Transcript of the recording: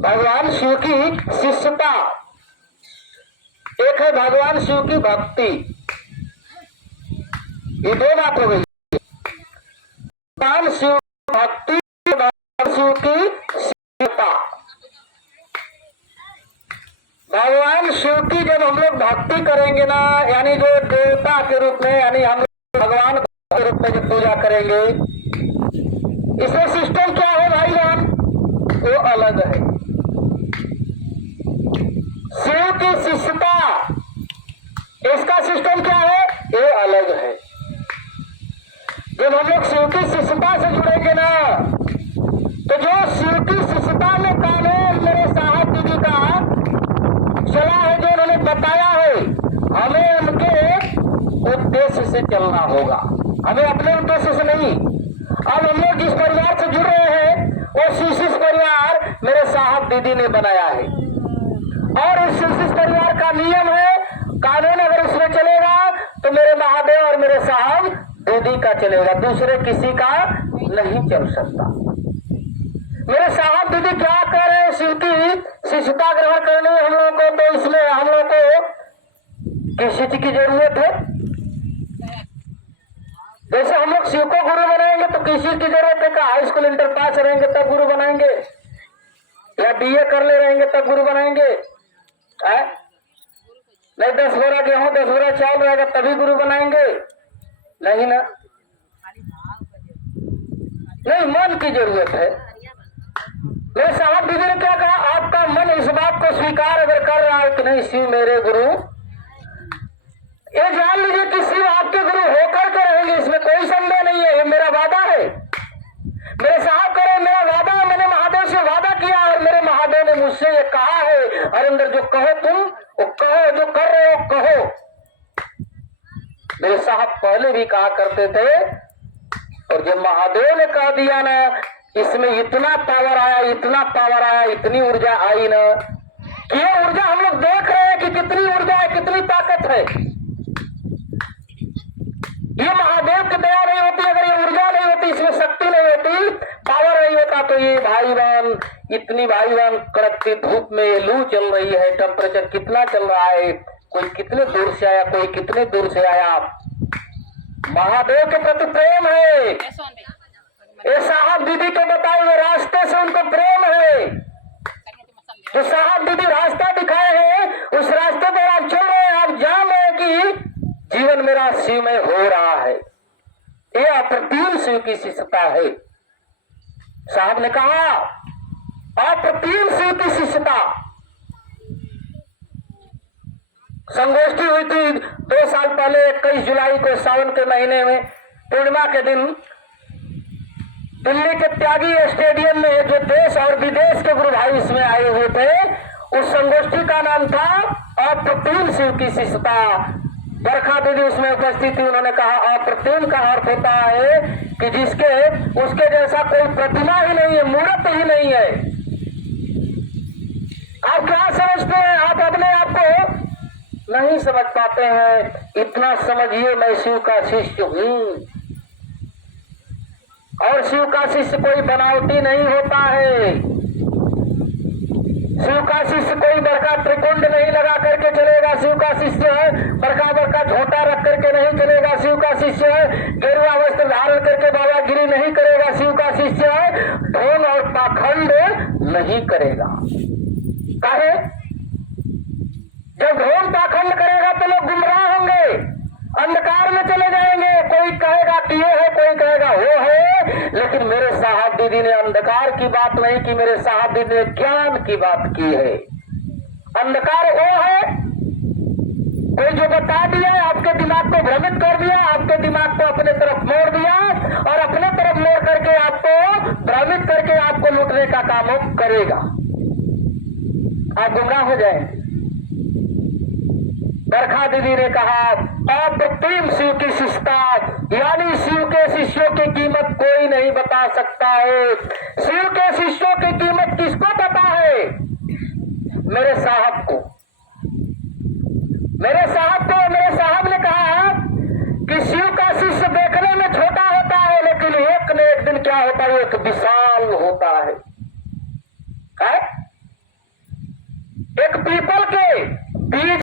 भगवान शिव की शिष्यता, एक है भगवान शिव की भक्ति। ये दो बात हो गई, भगवान शिव भक्ति, भगवान शिव की शिष्यता। भगवान शिव की जब हम लोग भक्ति करेंगे ना, यानी जो देवता के रूप में, यानी हम भगवान के रूप में जब पूजा करेंगे, इसमें सिस्टम क्या है भाई जान, वो अलग है। शिव की शिष्यता, इसका सिस्टम क्या है, ये अलग है। जब हम लोग शिव की शिष्यता से जुड़ेंगे ना, तो जो शिव की शिष्यता में कानून मेरे साहब दीदी का चला है, जो उन्होंने बताया है, हमें उनके उद्देश्य से चलना होगा, हमें अपने उद्देश्य से नहीं। अब हम लोग जिस परिवार से जुड़ रहे हैं, वो शिशिष परिवार मेरे साहब दीदी ने बनाया है, और इस शिशिष परिवार का नियम है, कानून अगर इसमें चलेगा तो मेरे महादेव और मेरे साहब दीदी का चलेगा, दूसरे किसी का नहीं चल सकता। मेरे साहब दीदी क्या कह रहे हैं, शिव की शिष्यता ग्रहण करनी है हम लोगों को, तो इसमें हम लोग को किसी चीज की जरूरत है। जैसे हम लोग शिव को गुरु बनाएंगे तो किसी की जरूरत है, हाई स्कूल इंटर पास रहेंगे तब गुरु बनाएंगे, या बीए कर ले रहेंगे तब गुरु बनाएंगे? नहीं 10 बोरा गेहूं 10 बोरा चावल रहेगा तभी गुरु बनाएंगे? नहीं ना, नहीं, मन की जरूरत है। मेरे साहब दीदी ने क्या कहा, आपका मन इस बात को स्वीकार अगर कर रहा है कि नहीं शिव मेरे गुरु, ये जान लीजिए कि शिव आपके गुरु होकर के रहेंगे, इसमें कोई संदेह नहीं है, ये मेरा वादा है। मेरे साहब कह रहे मेरा वादा है, मैंने महादेव से वादा किया और मेरे महादेव ने मुझसे ये कहा है, हरिंदर जो कहो तुम वो कहो, जो कर रहे हो कहो। मेरे साहब पहले भी कहा करते थे, और जब महादेव ने कह दिया ना, इसमें इतना पावर आया, इतना पावर आया, इतनी ऊर्जा आई ना, कि ये ऊर्जा हम लोग देख रहे हैं कि कितनी ऊर्जा है, कितनी ताकत है। ये महादेव की दया नहीं होती, अगर ये ऊर्जा नहीं होती, इसमें शक्ति नहीं होती, पावर नहीं होता, तो ये भाईवान, इतनी भाईवान कड़कती धूप में लू चल रही है, टेम्परेचर कितना चल रहा है, कोई कितने दूर से आया, कोई कितने दूर से आया, महादेव के प्रति प्रेम है। ये साहब दीदी के बताए हुए रास्ते से उनको प्रेम है, जो साहब दीदी रास्ता दिखाए हैं उस रास्ते पर आप चल रहे हैं, आप जान रहे हैं कि जीवन मेरा शिव में हो रहा है। ये अप्रतिम शिव की शिष्यता है। साहब ने कहा अप्रतिम शिव की शिष्यता। संगोष्ठी हुई थी 2 साल पहले 21 जुलाई को, सावन के महीने में पूर्णिमा के दिन, दिल्ली के त्यागी स्टेडियम में, जो देश और विदेश के गुरु भाई इसमें आए हुए थे, उस संगोष्ठी का नाम था अप्रतिम शिव की शिष्यता। बरखा दीदी उसमें उपस्थित थी, उन्होंने कहा अप्रतिम का अर्थ होता है कि जिसके उसके जैसा कोई प्रतिमा ही नहीं है, मूर्त ही नहीं है। आप क्या समझते हैं, आप अपने आप को नहीं समझ पाते हैं, इतना समझिए मैं शिव का शिष्य हूं, और शिव का शिष्य कोई बनावटी नहीं होता है। शिव का शिष्य कोई बड़का त्रिकुंड नहीं लगा करके चलेगा, शिव का शिष्य है बड़का बड़का झोटा रख करके नहीं चलेगा, शिव का शिष्य है गेरुआ वस्त्र धारण करके बाबागिरी नहीं करेगा, शिव का शिष्य है ढोल और पाखंड नहीं करेगा। काहे? जब ढोल पाखंड करेगा तो लोग गुमराह होंगे, अंधकार में चले जाएंगे, कोई कहेगा कि ये है, कोई कहेगा वो है। लेकिन मेरे साहब दीदी ने अंधकार की बात नहीं की, मेरे साहब दीदी ने ज्ञान की बात की है। अंधकार वो है कोई जो बता दिया, आपके दिमाग को भ्रमित कर दिया, आपके दिमाग को अपने तरफ मोड़ दिया, और अपने तरफ मोड़ करके आपको भ्रमित करके आपको लूटने का काम वो करेगा, आप गुमराह हो जाएंगे। बरखा दीदी ने कहा अप्रतिम शिव की शिष्यता, यानी शिव के शिष्यों की कीमत कोई नहीं बता सकता है। शिव के शिष्यों की कीमत किसको पता है? मेरे साहब को। मेरे साहब ने कहा कि शिव का शिष्य देखने में छोटा होता है, लेकिन लेकिन एक न एक दिन क्या होता है, एक विशाल होता है। एक पीपल के बीज